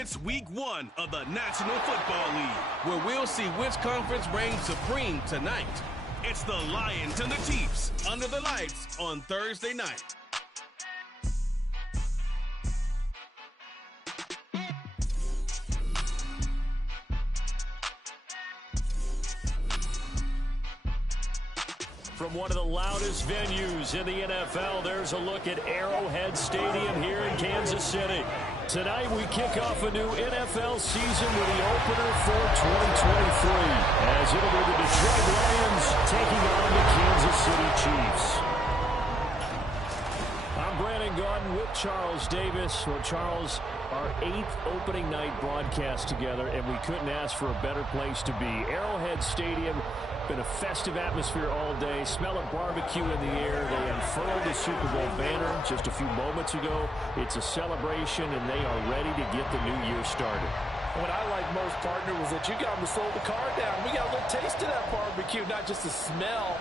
It's week 1 of the National Football League, where we'll see which conference reigns supreme tonight. It's the Lions and the Chiefs under the lights on Thursday night. From one of the loudest venues in the NFL, there's a look at Arrowhead Stadium here in Kansas City. Tonight we kick off a new NFL season with the opener for 2023, as it'll be the Detroit Lions taking on the Kansas City Chiefs. I'm Brandon Gordon with Charles Davis. Well, Charles, our 8th opening night broadcast together, and we couldn't ask for a better place to be. Arrowhead Stadium. Been a festive atmosphere all day. Smell of barbecue in the air. They unfurled the Super Bowl banner just a few moments ago. It's a celebration, and they are ready to get the new year started. What I like most, partner, was that you got them to slow the car down. We got a little taste of that barbecue, not just the smell.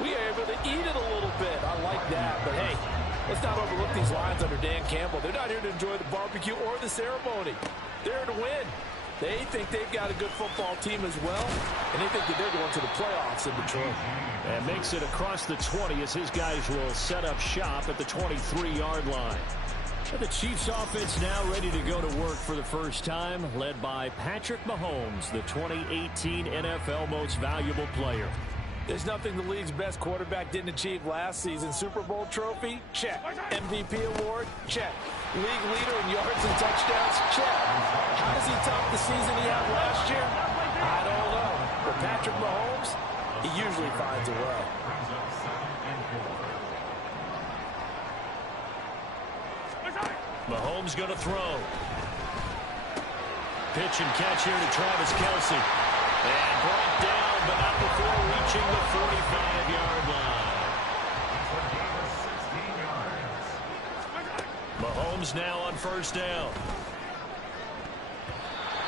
We are able to eat it a little bit. I like that. But, hey, let's not overlook these Lions under Dan Campbell. They're not here to enjoy the barbecue or the ceremony. They're here to win. They think they've got a good football team as well, and they think that they're going to the playoffs in Detroit. And makes it across the 20 as his guys will set up shop at the 23-yard line. And the Chiefs offense now ready to go to work for the first time, led by Patrick Mahomes, the 2018 NFL Most Valuable Player. There's nothing the league's best quarterback didn't achieve last season. Super Bowl trophy? Check. MVP award? Check. League leader in yards and touchdowns? Check. How does he top the season he had last year? I don't know. But Patrick Mahomes, he usually finds a way. Mahomes going to throw. Pitch and catch here to Travis Kelce. And brought down, but not before reaching the 45-yard line. Mahomes now on first down.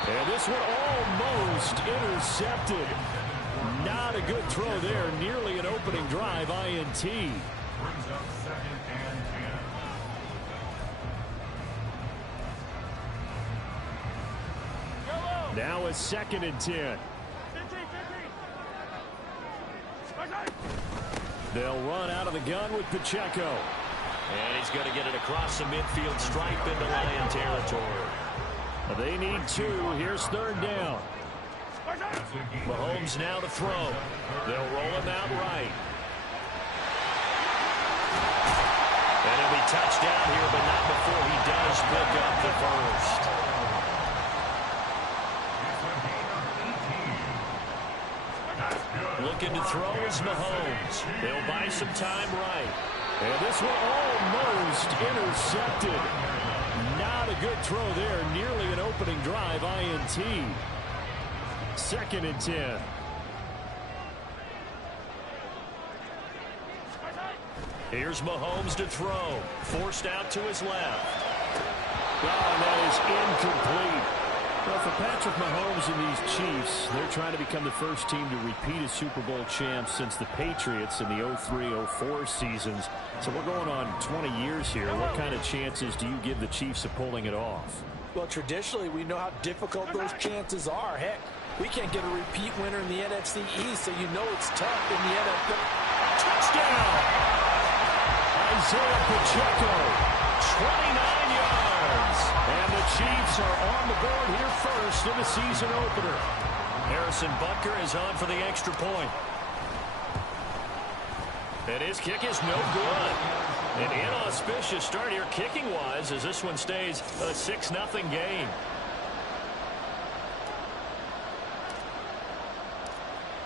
And this one almost intercepted. Not a good throw there. Nearly an opening drive, INT. Now a 2nd and 10. They'll run out of the gun with Pacheco. And he's going to get it across the midfield stripe into Lion territory. They need 2. Here's 3rd down. Mahomes now to throw. They'll roll him out right. And he'll be touched down here, but not before he does pick up the first. Looking to throw is Mahomes. They'll buy some time right. And this one almost intercepted. Not a good throw there. Nearly an opening drive, INT. 2nd and 10. Here's Mahomes to throw. Forced out to his left. Oh, and that is incomplete. Well, for Patrick Mahomes and these Chiefs, they're trying to become the first team to repeat as Super Bowl champs since the Patriots in the 03-04 seasons. So we're going on 20 years here. What kind of chances do you give the Chiefs of pulling it off? Well, traditionally, we know how difficult those chances are. Heck, we can't get a repeat winner in the NFC East, so you know it's tough in the NFL. Touchdown! Isaiah Pacheco, 29 yards. And the Chiefs are on the board here first in the season opener. Harrison Butker is on for the extra point. And his kick is no good. An inauspicious start here kicking-wise as this one stays a 6-0 game.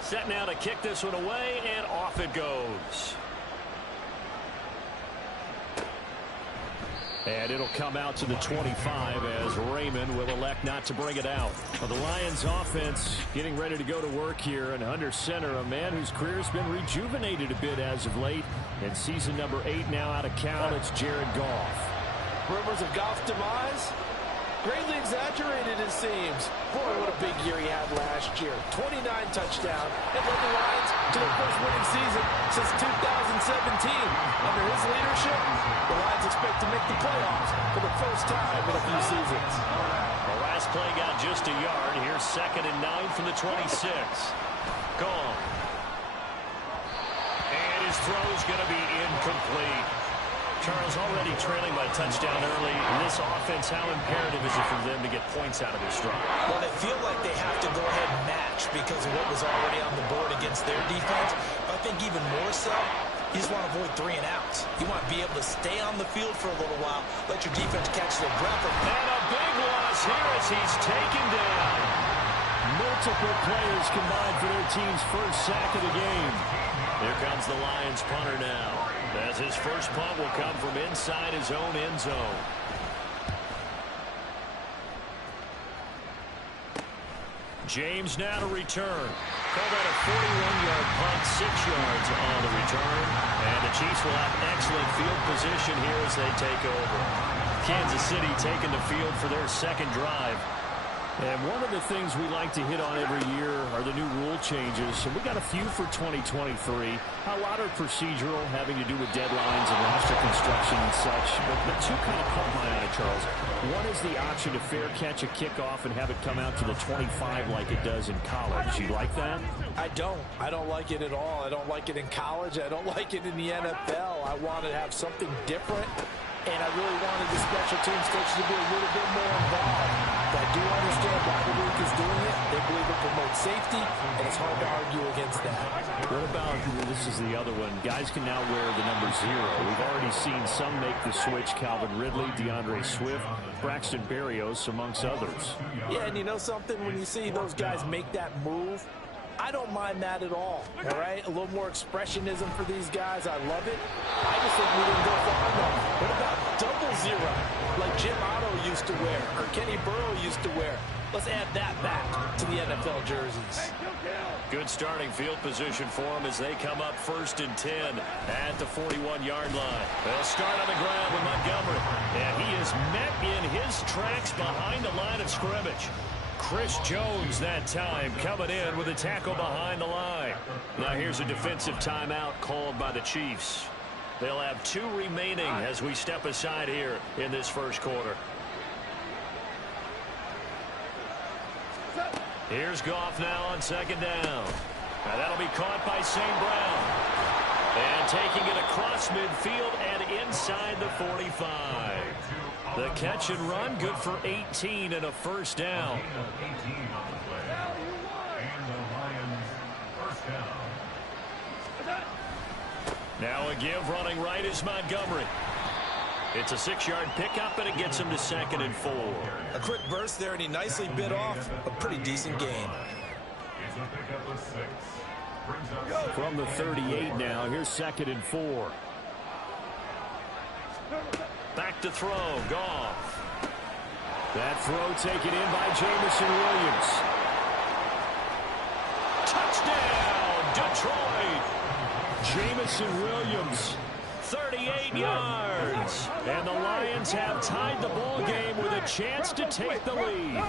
Set now to kick this one away, and off it goes. And it'll come out to the 25 as Raymond will elect not to bring it out. Well, the Lions offense getting ready to go to work here, and under center, a man whose career has been rejuvenated a bit as of late. In season number 8 now out of count, it's Jared Goff. Rumors of Goff's demise? Greatly exaggerated, it seems. Boy, what a big year he had last year. 29 touchdowns and led the Lions to their first winning season since 2017. Under his leadership, the Lions expect to make the playoffs for the first time in a few seasons. The pass playing out just a yard. Here's 2nd and 9 from the 26. Gone. And his throw is going to be incomplete. Charles, already trailing by a touchdown early. In this offense, how imperative is it for them to get points out of this drive? Well, they feel like they have to go ahead and match because of what was already on the board against their defense. But I think even more so, you just want to avoid 3 and outs. You want to be able to stay on the field for a little while, let your defense catch their breath. And a big loss here as he's taken down. Multiple players combined for their team's first sack of the game. Here comes the Lions punter now, as his first punt will come from inside his own end zone. James now to return. Call that a 41-yard punt, 6 yards on the return. And the Chiefs will have excellent field position here as they take over. Kansas City taking the field for their second drive. And one of the things we like to hit on every year are the new rule changes. And we got a few for 2023. A lot are procedural, having to do with deadlines and roster construction and such. But two kind of caught my eye, Charles. One is the option to fair catch a kickoff and have it come out to the 25 like it does in college. You like that? I don't. I don't like it at all. I don't like it in college. I don't like it in the NFL. I want to have something different. And I really wanted the special teams coaches to be a little bit more involved. But I do understand why the league is doing it. They believe it promotes safety, and it's hard to argue against that. What about, this is the other one, guys can now wear the number 0. We've already seen some make the switch, Calvin Ridley, DeAndre Swift, Braxton Berrios, amongst others. Yeah, and you know something? When you see those guys make that move, I don't mind that at all right? A little more expressionism for these guys. I love it. I just think we didn't go far enough. What about double 0, like Jim Otto used to wear or Kenny Burrow used to wear? Let's add that back to the NFL jerseys. Good starting field position for them as they come up 1st and 10 at the 41-yard line. They'll start on the ground with Montgomery. And he is met in his tracks behind the line of scrimmage. Chris Jones that time coming in with a tackle behind the line. Now here's a defensive timeout called by the Chiefs. They'll have 2 remaining as we step aside here in this first quarter. Here's Goff now on 2nd down. Now that'll be caught by St. Brown. And taking it across midfield and inside the 45. The catch and run, good for 18 and a first down. Now a give running right is Montgomery. It's a 6-yard pickup, and it gets him to 2nd and 4. A quick burst there, and he nicely bit off a pretty decent gain. From the 38 now, here's 2nd and 4. Back to throw, Goff. That throw taken in by Jamison Williams. Touchdown, Detroit. Jamison Williams. 38 yards. And the Lions have tied the ball game with a chance to take the lead.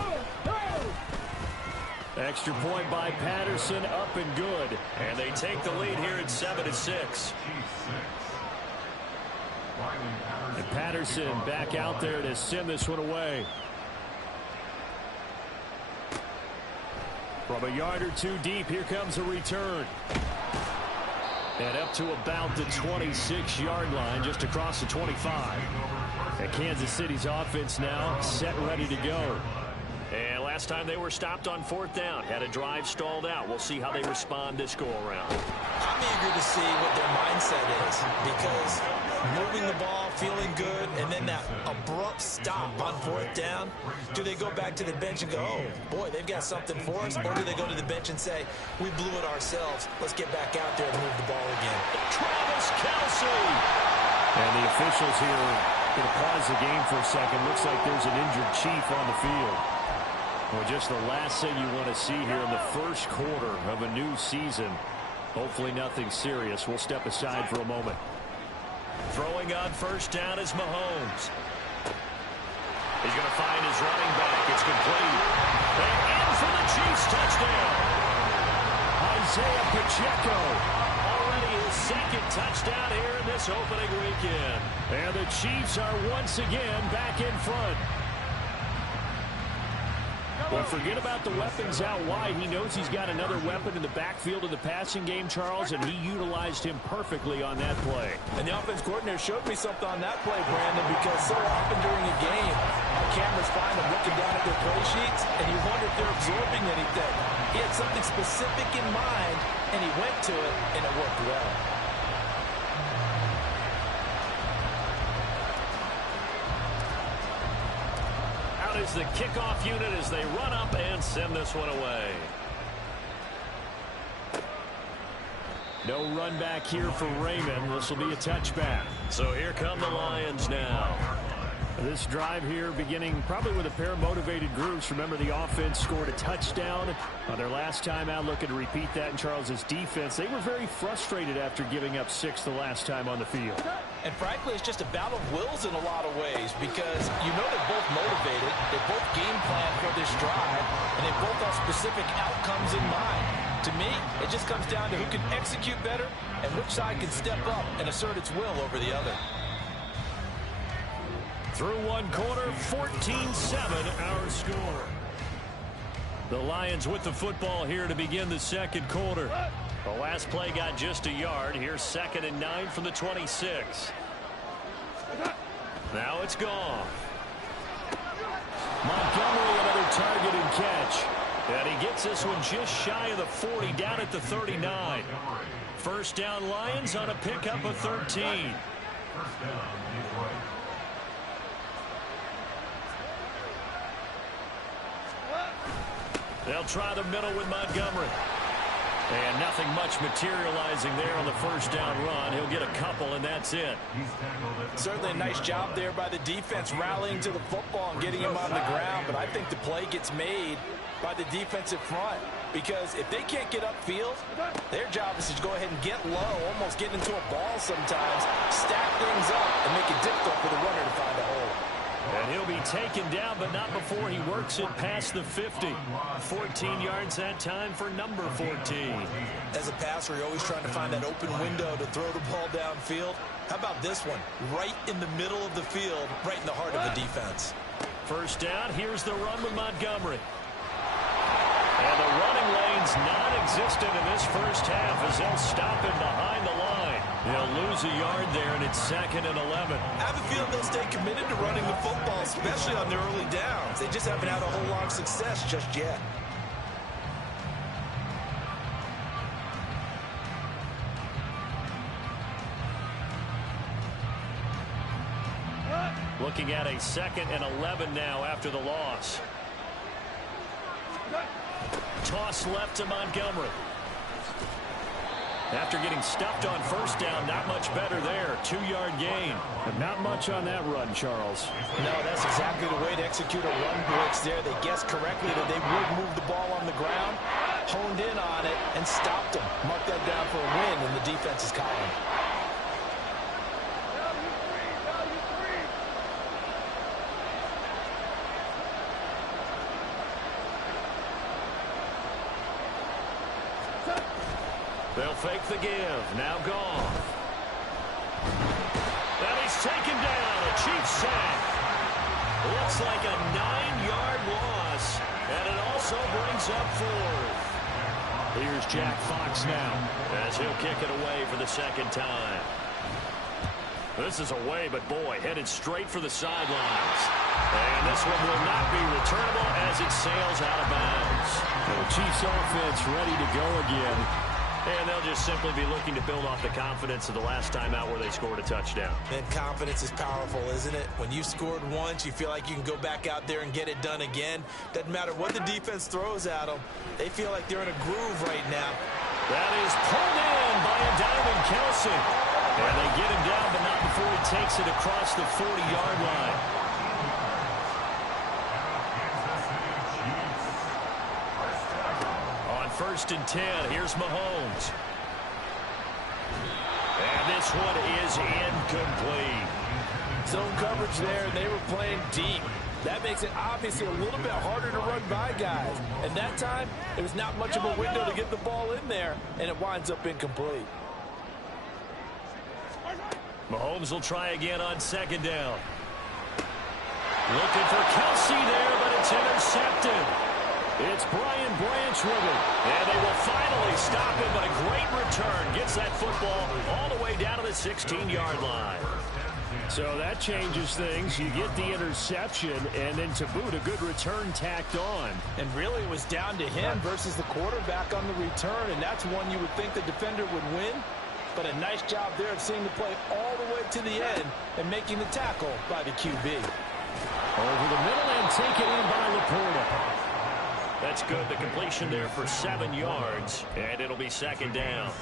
Extra point by Patterson, up and good. And they take the lead here at 7-6. And Patterson back out there to send this one away. From a yard or 2 deep, here comes a return. And up to about the 26-yard line, just across the 25. And Kansas City's offense now set, ready to go. And last time they were stopped on 4th down, had a drive stalled out. We'll see how they respond this go-around. I'm eager to see what their mindset is, because moving the ball, feeling good, and then that abrupt stop on 4th down, do they go back to the bench and go, oh, boy, they've got something for us, or do they go to the bench and say, we blew it ourselves, let's get back out there and move the ball again? Travis Kelce! And the officials here are going to pause the game for a second. Looks like there's an injured Chief on the field. Well, just the last thing you want to see here in the first quarter of a new season. Hopefully nothing serious. We'll step aside for a moment. Throwing on 1st down is Mahomes. He's going to find his running back. It's complete. And in for the Chiefs touchdown. Isaiah Pacheco. Already his 2nd touchdown here in this opening weekend. And the Chiefs are once again back in front. Well, forget about the weapons out wide. He knows he's got another weapon in the backfield of the passing game, Charles, and he utilized him perfectly on that play. And the offense coordinator showed me something on that play, Brandon, because so often during a game, our cameras find them looking down at their play sheets, and you wonder if they're absorbing anything. He had something specific in mind, and he went to it, and it worked well. Is the kickoff unit as they run up and send this one away. No run back here for Raymond. This will be a touchback. So here come the Lions now. This drive here beginning probably with a pair of motivated groups. Remember, the offense scored a touchdown on their last time out, looking to repeat that in Charles's defense. They were very frustrated after giving up 6 the last time on the field. And frankly, it's just a battle of wills in a lot of ways, because you know they're both motivated, they both game plan for this drive, and they both have specific outcomes in mind. To me, it just comes down to who can execute better and which side can step up and assert its will over the other. Through one quarter, 14-7 our score. The Lions with the football here to begin the second quarter. The last play got just a yard. Here's 2nd and 9 from the 26. Now it's gone. Montgomery, another target and catch. And he gets this one just shy of the 40, down at the 39. First down Lions on a pickup of 13. They'll try the middle with Montgomery. And nothing much materializing there on the first down run. He'll get a couple, and that's it. Certainly a nice job there by the defense rallying to the football and getting him on the ground. But I think the play gets made by the defensive front, because if they can't get upfield, their job is to go ahead and get low, almost get into a ball sometimes, stack things up, and make it difficult for the runner to find a hole. And he'll be taken down, but not before he works it past the 50. 14 yards that time for number 14. As a passer, you're always trying to find that open window to throw the ball downfield. How about this one? Right in the middle of the field, right in the heart of the defense. First down, here's the run with Montgomery. And the running lane's non-existent in this first half as they'll stop him behind the line. They'll lose a yard there, and it's 2nd and 11. I have a feeling they'll stay committed to running the football, especially on their early downs. They just haven't had a whole lot of success just yet. Looking at a 2nd and 11 now after the loss. Toss left to Montgomery. After getting stuffed on first down, not much better there. 2-yard gain. But not much on that run, Charles. No, that's exactly the way to execute a run blitz there. They guessed correctly that they would move the ball on the ground, honed in on it, and stopped them. Mark that down for a win in the defense's column. They'll fake the give. Now gone. And he's taken down. A Chiefs sack. Looks like a 9-yard loss. And it also brings up 4th. Here's Jack Fox now, as he'll kick it away for the second time. This is away, but boy, headed straight for the sidelines. And this one will not be returnable as it sails out of bounds. The Chiefs offense ready to go again. And they'll just simply be looking to build off the confidence of the last time out where they scored a touchdown. And confidence is powerful, isn't it? When you scored once, you feel like you can go back out there and get it done again. Doesn't matter what the defense throws at them. They feel like they're in a groove right now. That is pulled in by a Diamond Kelce. And they get him down, but not before he takes it across the 40-yard line. First and 10. Here's Mahomes. And this one is incomplete. Zone coverage there, and they were playing deep. That makes it obviously a little bit harder to run by guys. And that time, there was not much of a window to get the ball in there, and it winds up incomplete. Mahomes will try again on second down. Looking for Kelce there, but it's intercepted. It's Brian Branch with it. And they will finally stop him, but a great return. Gets that football all the way down to the 16-yard line. So that changes things. You get the interception, and then to boot, a good return tacked on. And really, it was down to him versus the quarterback on the return, and that's one you would think the defender would win. But a nice job there of seeing the play all the way to the end and making the tackle by the QB. Over the middle and taken in by Laporta. That's good. The completion there for 7 yards, and it'll be second down.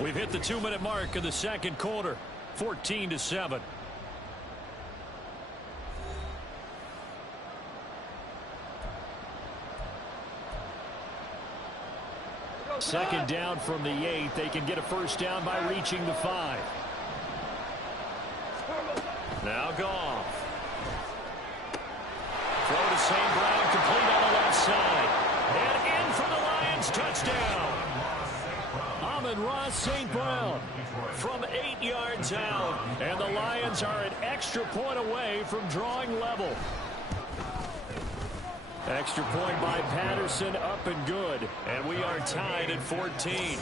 We've hit the 2-minute mark of the second quarter, 14-7. Second down from the 8. They can get a first down by reaching the 5. Now Goff. Throw to St. Brown, complete on the left side. And in for the Lions, touchdown. Amon-Ra St. Brown From 8 yards out. and the Lions are an extra point away from drawing level. Extra point by Patterson, up and good. And we are tied at 14.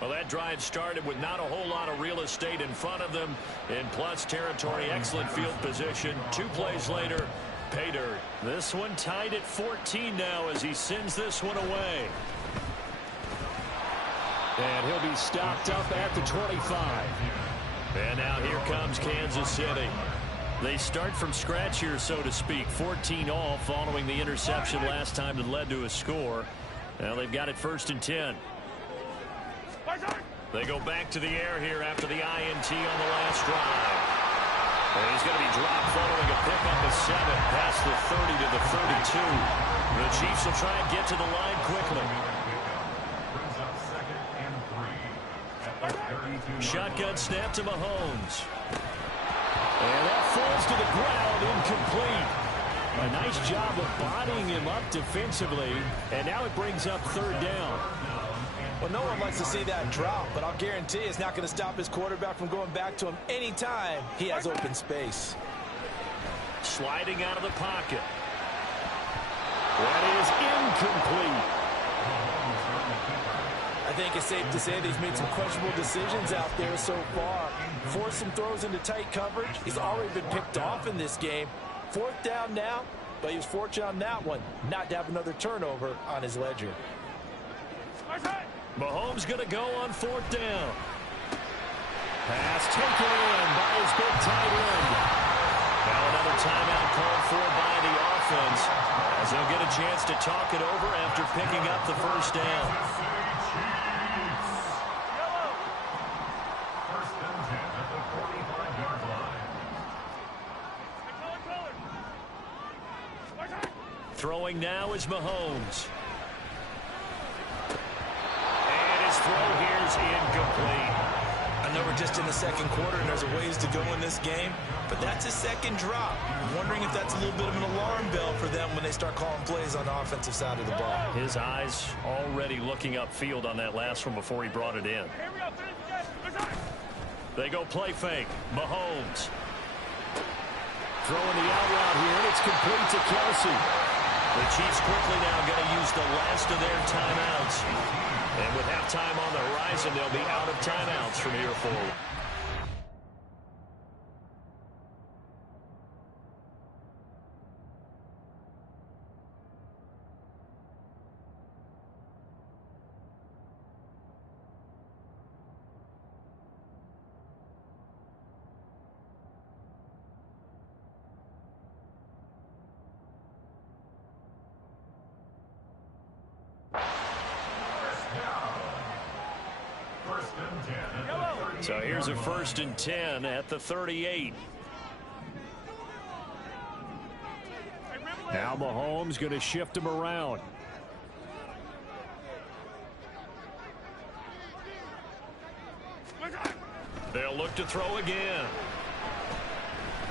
Well, that drive started with not a whole lot of real estate in front of them. In plus territory, excellent field position. 2 plays later, pay dirt. This one tied at 14 now as he sends this one away. And he'll be stopped up at the 25. And now here comes Kansas City. They start from scratch here, so to speak. 14 all following the interception last time that led to a score. Now they've got it 1st and 10. They go back to the air here after the INT on the last drive. And he's going to be dropped following a pickup of 7 past the 30 to the 32. The Chiefs will try and get to the line quickly. Shotgun snap to Mahomes. And that falls to the ground, incomplete. A nice job of bodying him up defensively, and now it brings up 3rd down. Well, no one likes to see that drop, but I'll guarantee it's not going to stop his quarterback from going back to him anytime he has open space. Sliding out of the pocket. That is incomplete. I think it's safe to say that he's made some questionable decisions out there so far. Forced some throws into tight coverage. He's already been picked off in this game. 4th down now, but he was fortunate on that one not to have another turnover on his ledger. Mahomes going to go on 4th down. Pass taken in by his big tight end. Now another timeout called for by the offense, as they'll get a chance to talk it over after picking up the 1st down. Throwing now is Mahomes. And his throw here is incomplete. I know we're just in the second quarter and there's a ways to go in this game, but that's his second drop. I'm wondering if that's a little bit of an alarm bell for them when they start calling plays on the offensive side of the ball. His eyes already looking upfield on that last one before he brought it in. They go play fake. Mahomes. Throwing the out route here, and it's complete to Kelsey. The Chiefs quickly now going to use the last of their timeouts. And with halftime on the horizon, they'll be out of timeouts from here forward. So here's a 1st and 10 at the 38. Now Mahomes going to shift him around. They'll look to throw again.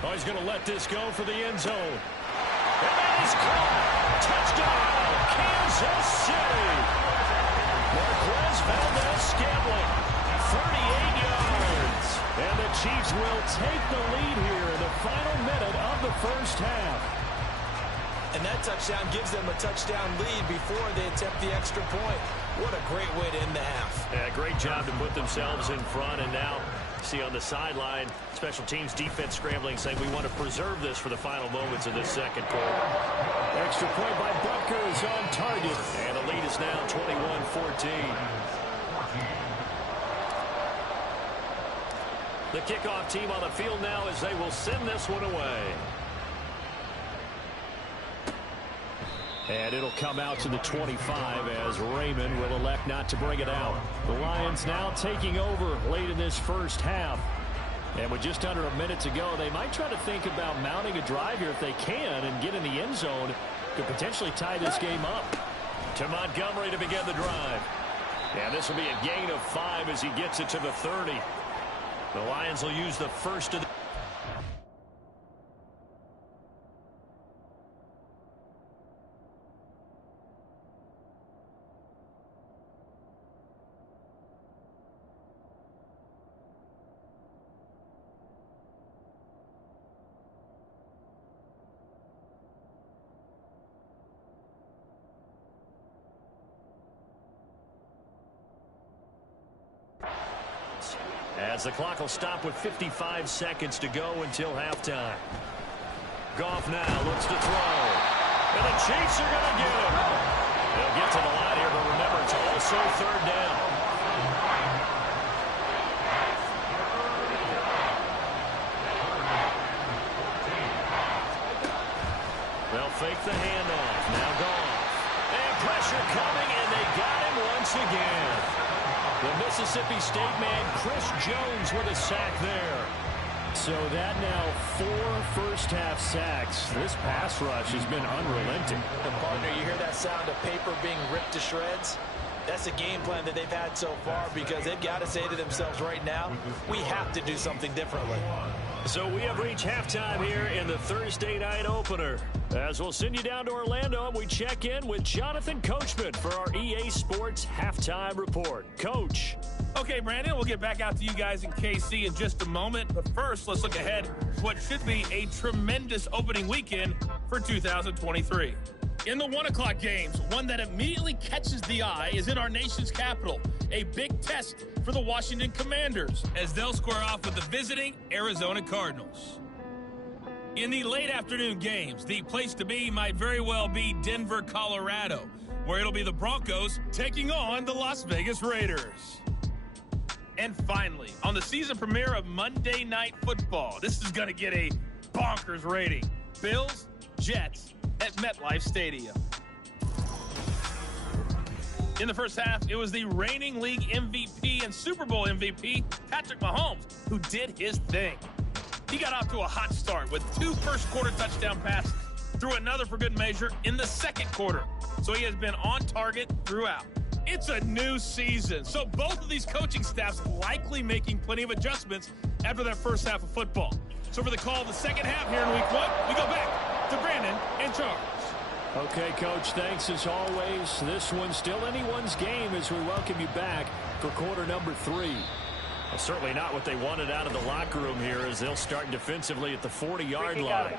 Oh, he's going to let this go for the end zone. And that is caught. Touchdown, Kansas City. Marquez Valdez-Scantling, 38 yards. And the Chiefs will take the lead here in the final minute of the first half. And that touchdown gives them a touchdown lead before they attempt the extra point. What a great way to end the half. Yeah, great job to put themselves in front. And now, see on the sideline, special teams defense scrambling, saying we want to preserve this for the final moments of this second quarter. Extra point by Butker is on target. And the lead is now 21-14. The kickoff team on the field now as they will send this one away. And it'll come out to the 25 as Raymond will elect not to bring it out. The Lions now taking over late in this first half. And with just under a minute to go, they might try to think about mounting a drive here if they can and get in the end zone to potentially tie this game up. To Montgomery to begin the drive. And this will be a gain of 5 as he gets it to the 30. The Lions will use the first of the... As the clock will stop with 55 seconds to go until halftime. Goff now looks to throw. And the Chiefs are going to get him. They'll get to the line here, but remember, it's also third down. They'll fake the handoff. Now Goff. And pressure coming, and they got him once again. The Mississippi State man, Chris Jones, with a sack there. So that now 4 first-half sacks. This pass rush has been unrelenting. And partner, you hear that sound of paper being ripped to shreds? That's a game plan that they've had so far because they've got to say to themselves right now, we have to do something differently. So we have reached halftime here in the Thursday night opener. As we'll send you down to Orlando, and we check in with Jonathan Coachman for our EA Sports Halftime Report. Coach. Okay, Brandon, we'll get back out to you guys in KC in just a moment. But first, let's look ahead to what should be a tremendous opening weekend for 2023. In the 1 o'clock games, one that immediately catches the eye is in our nation's capital. A big test for the Washington Commanders as they'll square off with the visiting Arizona Cardinals. In the late afternoon games, the place to be might very well be Denver, Colorado, where it'll be the Broncos taking on the Las Vegas Raiders. And finally, on the season premiere of Monday Night Football, this is going to get a bonkers rating. Bills, Jets at MetLife Stadium. In the first half, it was the reigning league MVP and Super Bowl MVP, Patrick Mahomes, who did his thing. He got off to a hot start with 2 first-quarter touchdown passes, threw another for good measure in the second quarter. So he has been on target throughout. It's a new season, so both of these coaching staffs likely making plenty of adjustments after that first half of football. So for the call of the second half here in Week 1, we go back to Brandon and Charles. Okay, Coach, thanks as always. This one's still anyone's game as we welcome you back for quarter number 3. Well, certainly not what they wanted out of the locker room here as they'll start defensively at the 40-yard line.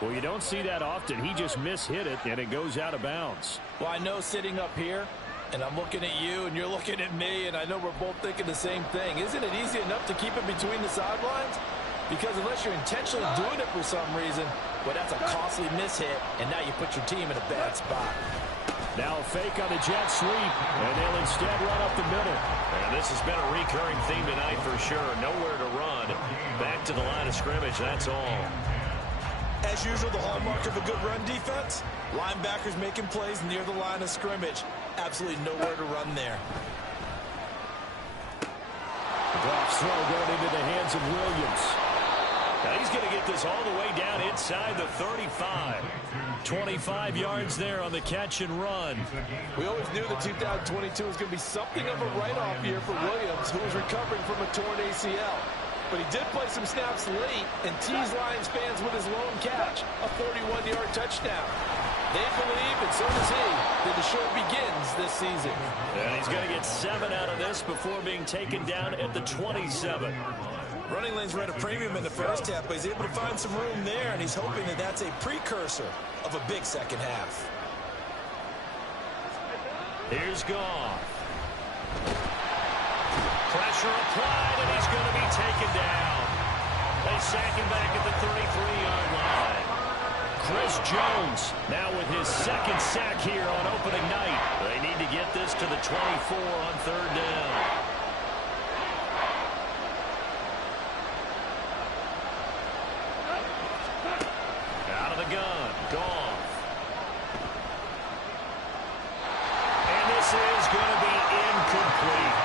Well, you don't see that often. He just mishit it, and it goes out of bounds. Well, I know sitting up here, and I'm looking at you, and you're looking at me, and I know we're both thinking the same thing. Isn't it easy enough to keep it between the sidelines? Because unless you're intentionally doing it for some reason, well, that's a costly mishit, and now you put your team in a bad spot. Now a fake on the jet sweep, and they'll instead run up the middle. And this has been a recurring theme tonight for sure. Nowhere to run. Back to the line of scrimmage, that's all. As usual, the hallmark of a good run defense, linebackers making plays near the line of scrimmage. Absolutely nowhere to run there. Goff's throw going into the hands of Williams. Now he's going to get this all the way down inside the 35. 25 yards there on the catch and run. We always knew that 2022 was going to be something of a write-off year for Williams, who was recovering from a torn ACL. But he did play some snaps late and teased Lions fans with his lone catch, a 41-yard touchdown. They believe, and so does he, that the show begins this season. And he's going to get 7 out of this before being taken down at the 27. Running lanes were at a premium in the first half, but he's able to find some room there, and he's hoping that that's a precursor of a big second half. Here's Goff. Pressure applied, and he's going to be taken down. They sack him back at the 33-yard line. Chris Jones now with his second sack here on opening night. They need to get this to the 24 on third down. Out of the gun, Goff. And this is going to be incomplete.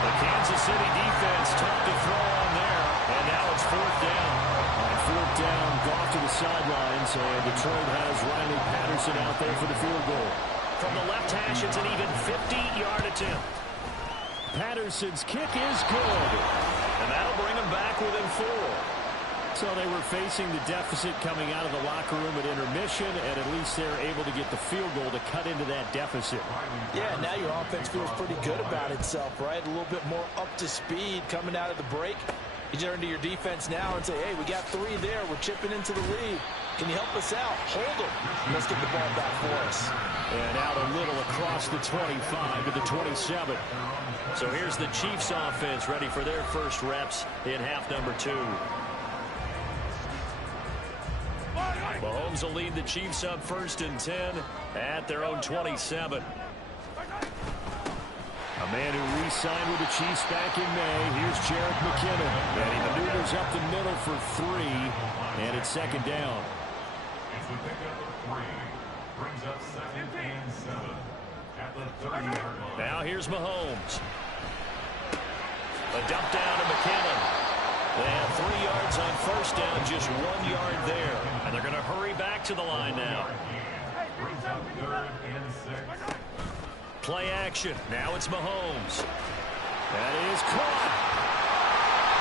The Kansas City defense tough to throw on there, and now it's fourth down. On fourth down, Goff to the sidelines, and Detroit has Riley Patterson out there for the field goal. From the left hash, it's an even 50-yard attempt. Patterson's kick is good. And that'll bring them back within 4. So they were facing the deficit coming out of the locker room at intermission, and at least they're able to get the field goal to cut into that deficit. Yeah, now your offense feels pretty good about itself, right? A little bit more up to speed coming out of the break. You turn to your defense now and say, hey, we got 3 there. We're chipping into the lead. Can you help us out? Hold them. Let's get the ball back for us. And out a little across the 25 to the 27. So here's the Chiefs offense ready for their first reps in half number 2. Mahomes will lead the Chiefs up first and 10 at their own 27. A man who re-signed with the Chiefs back in May. Here's Jerick McKinnon. And he maneuvers up the middle for 3. And it's second down. It's the pickup of 3. Brings up 2nd and 7 at the 30-yard line. Now here's Mahomes. A dump down to McKinnon. They have 3 yards on first down, just 1 yard there. And they're going to hurry back to the line now. Brings up 3rd and 6. Play action. Now it's Mahomes. That is caught.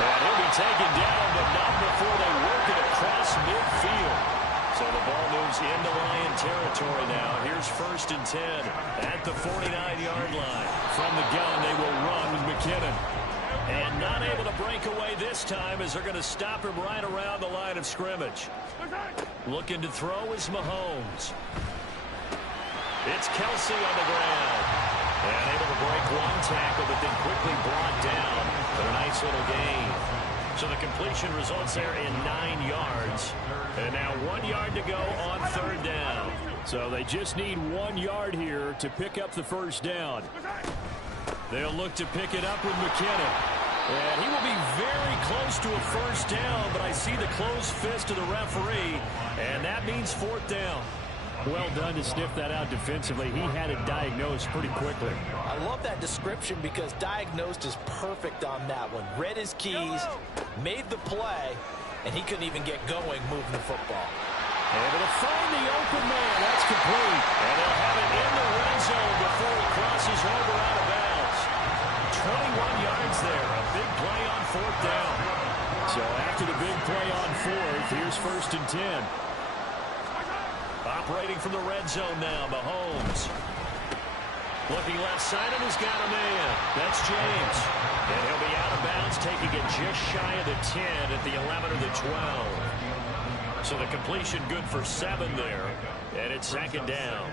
And he'll be taken down, but not before they work it across midfield. So the ball moves into Lion territory now. Here's first and 10 at the 49-yard line. From the gun, they will run with McKinnon. And not able to break away this time as they're going to stop him right around the line of scrimmage. Looking to throw is Mahomes. It's Kelsey on the ground. And able to break 1 tackle, but then quickly brought down. But a nice little gain. So the completion results there in 9 yards. And now 1 yard to go on third down. So they just need 1 yard here to pick up the first down. They'll look to pick it up with McKinnon. And he will be very close to a first down, but I see the closed fist of the referee, and that means fourth down. Well done to sniff that out defensively. He had it diagnosed pretty quickly. I love that description because diagnosed is perfect on that one. Read his keys, made the play, and he couldn't even get going moving the football. Able to find the open man. That's complete. And they'll have it in the red zone before he crosses over out of bounds. 21 yards there. A big play on fourth down. So after the big play on fourth, here's first and 10. Operating from the red zone now, Mahomes. Looking left side, and he's got a man. That's James. And he'll be out of bounds, taking it just shy of the 10 at the 11 or the 12. So the completion good for 7 there. And it's second down.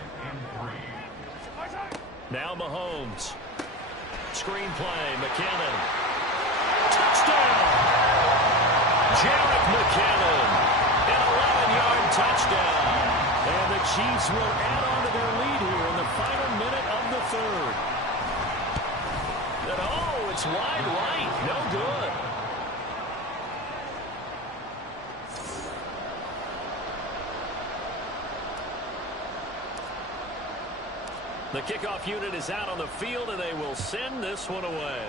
Now Mahomes. Screen play, McKinnon. Touchdown! Jerick McKinnon. An 11-yard touchdown. And the Chiefs will add on to their lead here in the final minute of the third. And oh, it's wide right. No good. The kickoff unit is out on the field, and they will send this one away.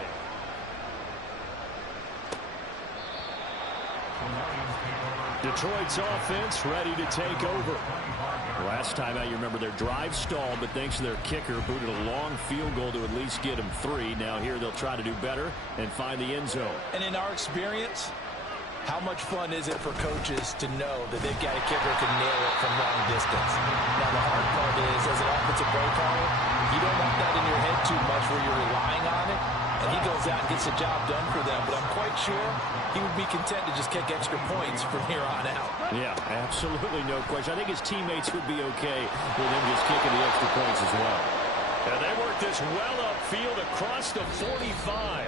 Detroit's offense ready to take over. Last time out, you remember their drive stalled, but thanks to their kicker, booted a long field goal to at least get them 3. Now here they'll try to do better and find the end zone. And in our experience, How much fun is it for coaches to know that they've got a kicker who can nail it from long distance? Now, the hard part is, as an offensive play caller, you don't want that in your head too much where you're relying on it, and he goes out and gets the job done for them. But I'm quite sure he would be content to just kick extra points from here on out. Yeah, absolutely no question. I think his teammates would be okay with him just kicking the extra points as well. And they work this well upfield across the 45.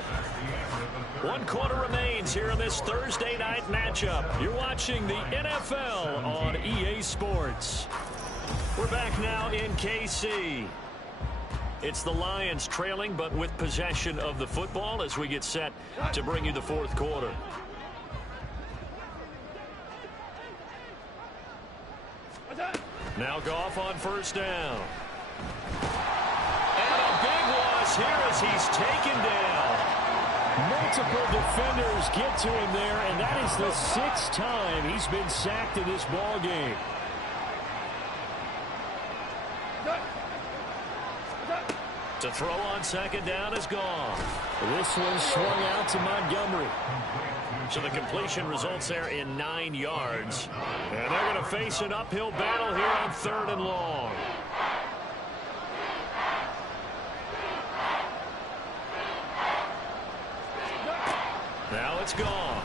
1 quarter remains here in this Thursday night matchup. You're watching the NFL on EA Sports. We're back now in KC. It's the Lions trailing, but with possession of the football as we get set to bring you the fourth quarter. Now Goff on first down. And a big loss here as he's taken down. Multiple defenders get to him there, and that is the 6th time he's been sacked in this ball game. To throw on second down is gone. This one swung out to Montgomery. So the completion results there in 9 yards. And they're going to face an uphill battle here on 3rd and long. Now it's gone.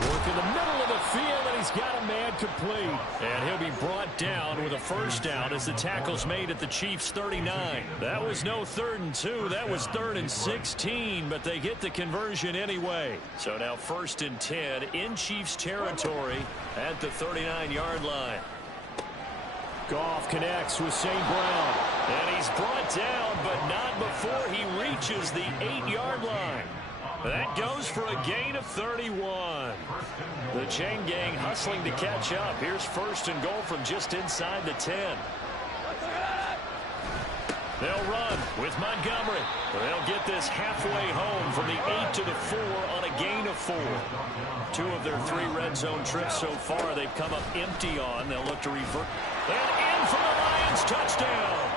Work in the middle of the field, and he's got a man complete. And he'll be brought down with a first down as the tackle's made at the Chiefs' 39. That was no 3rd and 2. That was 3rd and 16, but they get the conversion anyway. So now 1st and 10 in Chiefs territory at the 39-yard line. Goff connects with St. Brown. And he's brought down, but not before he reaches the 8-yard line. That goes for a gain of 31. The chain gang hustling to catch up. Here's 1st and goal from just inside the 10. They'll run with Montgomery. They'll get this halfway home from the 8 to the 4 on a gain of 4. 2 of their 3 red zone trips so far they've come up empty on. They'll look to revert. And in for the Lions touchdown.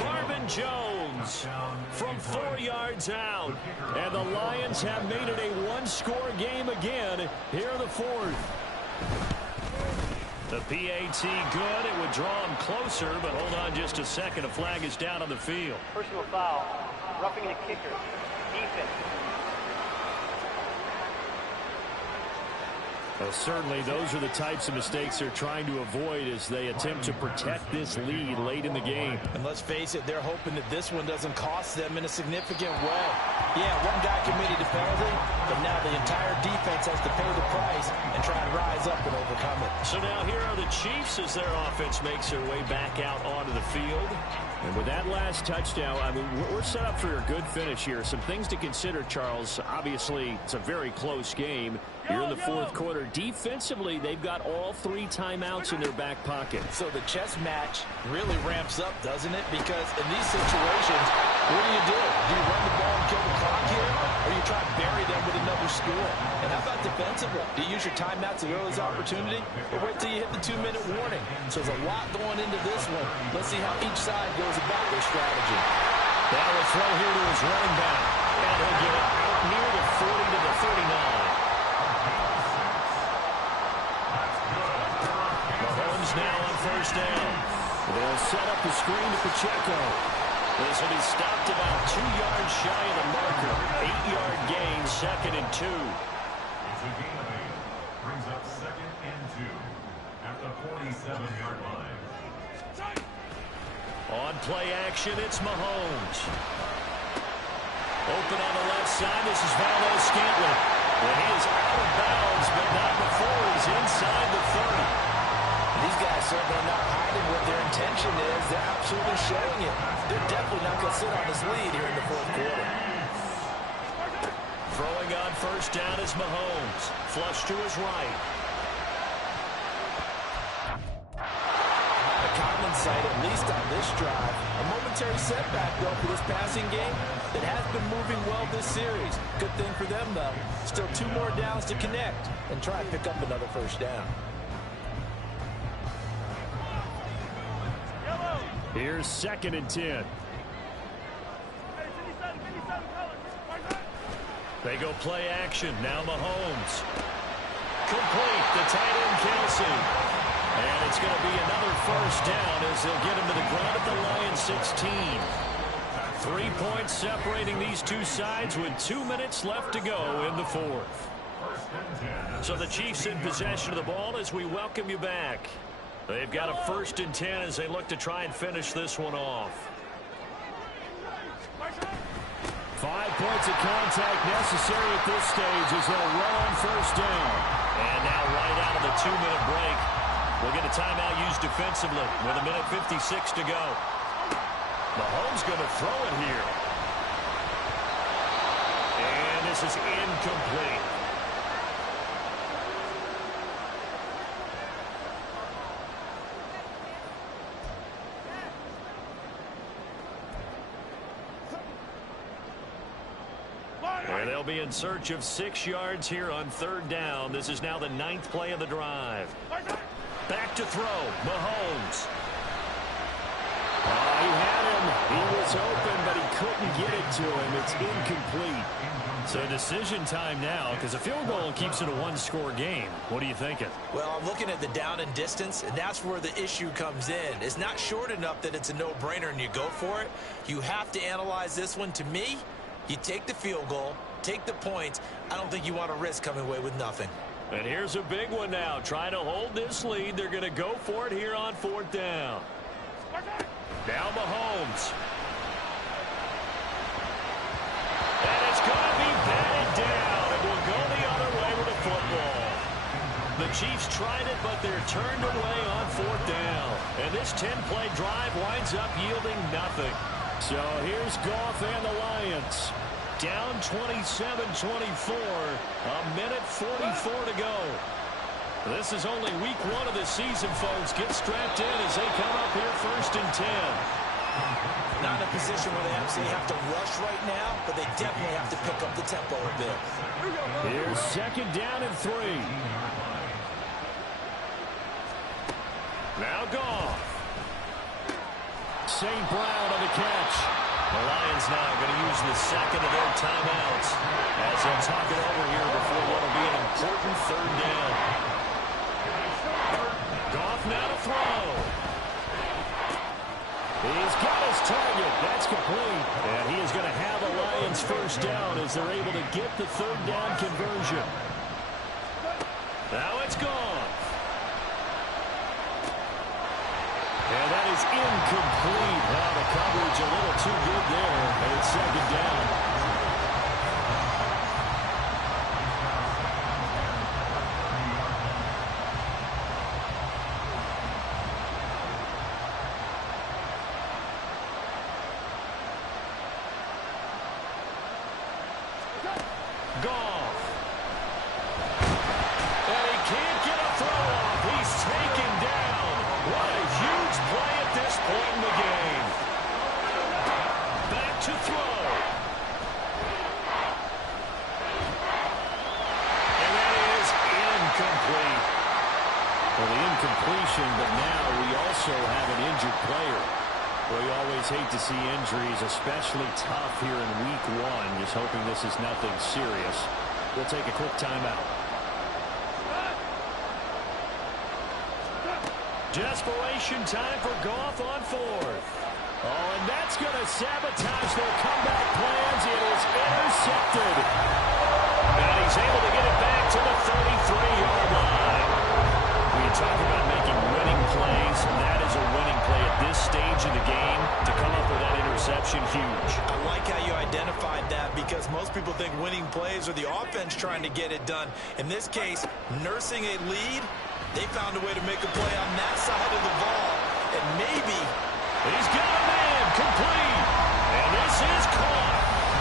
Marvin Jones from 4 yards out. And the Lions have made it a one-score game again here in the 4th. The PAT good. It would draw him closer, but hold on just a second. A flag is down on the field. Personal foul. Roughing the kicker. Defense. Well, certainly those are the types of mistakes they're trying to avoid as they attempt to protect this lead late in the game. And let's face it, they're hoping that this one doesn't cost them in a significant way. Yeah, one guy committed a penalty, but now the entire defense has to pay the price and try and rise up and overcome it. So now here are the Chiefs as their offense makes their way back out onto the field. And with that last touchdown, I mean, we're set up for a good finish here. Some things to consider, Charles. Obviously, it's a very close game. You're in the 4th quarter. Defensively, they've got all 3 timeouts in their back pocket. So the chess match really ramps up, doesn't it? Because in these situations, what do? Do you run the ball and kill the clock here? Or you try to bury them with another score? And how about defensively? Do you use your timeouts at earliest opportunity? Or wait till you hit the 2-minute warning? So there's a lot going into this one. Let's see how each side goes about their strategy. That will throw here to his running back. And he'll get it out near the 40 to the 39. Mahomes now on first down. They'll set up the screen to Pacheco. This will be stopped about 2 yards shy of the marker. 8-yard gain, 2nd and 2. It's a gain of 8. Brings up 2nd and 2 at the 47-yard line. On play action, it's Mahomes. Open on the left side, this is Valdes-Scantling. And he is out of bounds, but not before he's inside the 30. These guys certainly not hiding what their intention is. They're absolutely showing it. They're definitely not going to sit on this lead here in the 4th quarter. Throwing on first down is Mahomes. Flush to his right. A common sight, at least on this drive. A momentary setback, though, for this passing game that has been moving well this series. Good thing for them, though. Still 2 more downs to connect and try and pick up another first down. Here's 2nd and 10. They go play action. Now Mahomes. Complete. The tight end, Kelsey. And it's going to be another first down as they'll get him to the ground at the Lions 16. 3 points separating these two sides with 2 minutes left to go in the fourth. So the Chiefs in possession of the ball as we welcome you back. They've got a 1st and 10 as they look to try and finish this one off. 5 points of contact necessary at this stage as they'll run on first down. And now right out of the 2-minute break, we'll get a timeout used defensively with 1:56 to go. Mahomes going to throw it here. And this is incomplete. And they'll be in search of 6 yards here on 3rd down. This is now the 9th play of the drive. Back to throw. Mahomes. He had him. He was open, but he couldn't get it to him. It's incomplete. So decision time now because a field goal keeps it a 1-score game. What are you thinking? Well, I'm looking at the down and distance, and that's where the issue comes in. It's not short enough that it's a no-brainer and you go for it. You have to analyze this one. To me, you take the field goal, take the points. I don't think you want to risk coming away with nothing. And here's a big one now. Trying to hold this lead. They're going to go for it here on 4th down. Now Mahomes. And it's going to be batted down. It will go the other way with the football. The Chiefs tried it, but they're turned away on 4th down. And this 10-play drive winds up yielding nothing. So here's Goff and the Lions. Down 27-24. 1:44 to go. This is only week 1 of the season, folks. Get strapped in as they come up here 1st and 10. Not in a position where they absolutely have to rush right now, but they definitely have to pick up the tempo a bit. Here's 2nd down and 3. Now Goff. St. Brown on the catch. The Lions now going to use the 2nd of their timeouts as they'll talk it over here before what will be an important 3rd down. Goff now to throw. He's got his target. That's complete. And he is going to have a Lions 1st down as they're able to get the 3rd down conversion. Now it's gone. And that is incomplete. Now the coverage a little too good there. And it's 2nd down. Goff. And he can't get a throw off. He's taken down. What a huge play at this point in the game. Back to throw. And that is incomplete. Well, the incompletion, but now we also have an injured player. Well, you always hate to see injuries, especially tough here in week 1. Just hoping this is nothing serious. We'll take a quick timeout. Desperation time for Goff on 4th. Oh, and that's going to sabotage their comeback plans. It is intercepted. And he's able to get it back to the 33-yard line. When you talk about making winning plays, that is a winning play at this stage of the game. To come up with that interception, huge. I like how you identified that because most people think winning plays are the offense trying to get it done. In this case, nursing a lead, they found a way to make a play on that side of the ball. And maybe he's got a man complete. And this is caught.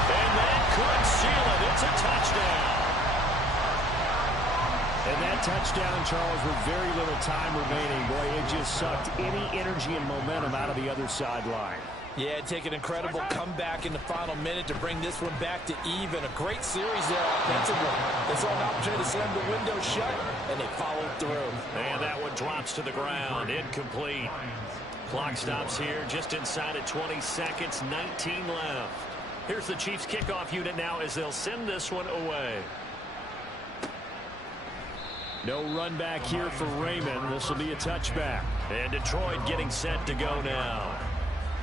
And that could seal it. It's a touchdown. And that touchdown, Charles, with very little time remaining. Boy, it just sucked any energy and momentum out of the other sideline. Yeah, take an incredible comeback in the final minute to bring this one back to even. A great series there offensively. They saw an opportunity to slam the window shut, and they followed through. And that one drops to the ground. Incomplete. Clock stops here just inside of 20 seconds. 19 left. Here's the Chiefs kickoff unit now as they'll send this one away. No run back here for Raymond. This will be a touchback. And Detroit getting set to go now.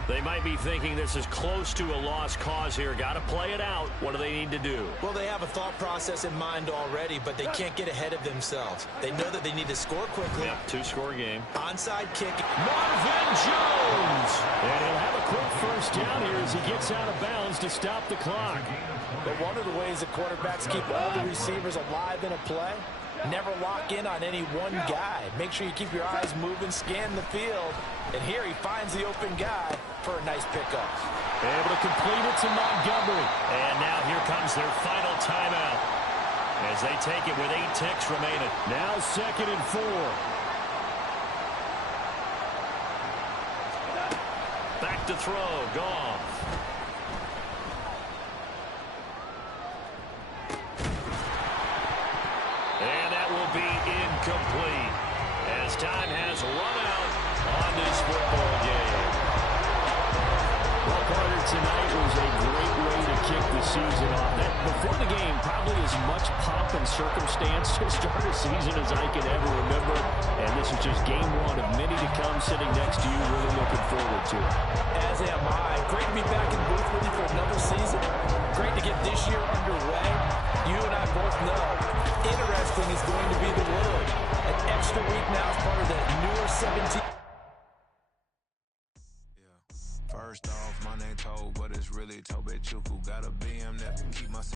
They might be thinking this is close to a lost cause here. Got to play it out. What do they need to do? Well, they have a thought process in mind already, but they can't get ahead of themselves. They know that they need to score quickly. Yep, two-score game. Onside kick. Marvin Jones! And he'll have a quick first down here as he gets out of bounds to stop the clock. But one of the ways that quarterbacks keep all the receivers alive in a play, never lock in on any one guy. Make sure you keep your eyes moving, scan the field. And here he finds the open guy for a nice pickup. Able to complete it to Montgomery. And now here comes their final timeout as they take it with 8 ticks remaining. Now 2nd and 4. Back to throw. Goff. And that will be incomplete as time has run out on this football game. Well, Carter, tonight was a great way to kick the season off. That, before the game, probably as much pomp and circumstance to start a season as I can ever remember. And this is just game 1 of many to come sitting next to you. Really looking forward to it. As am I. Great to be back in the booth with you for another season. Great to get this year underway. You and I both know interesting is going to be the word. An extra week now as part of that newer 17. First off, my name Toe, but it's really Tobe Chuku. Got a BM that can keep my